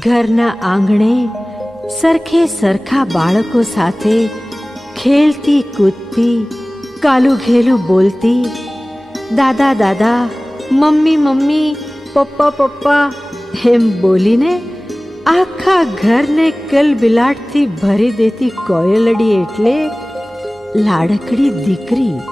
ઘરના આંગણે સરખે સરખા બાળકો સાથે ખેલતી કૂદતી, કાલું ઘેલું બોલતી, દાદા દાદા, મમ્મી મમ્મી, પપ્પા પપ્પા એમ બોલીને આખા ઘરને કલબિલાટથી ભરી દેતી કોયલડી એટલે લાડકડી દીકરી.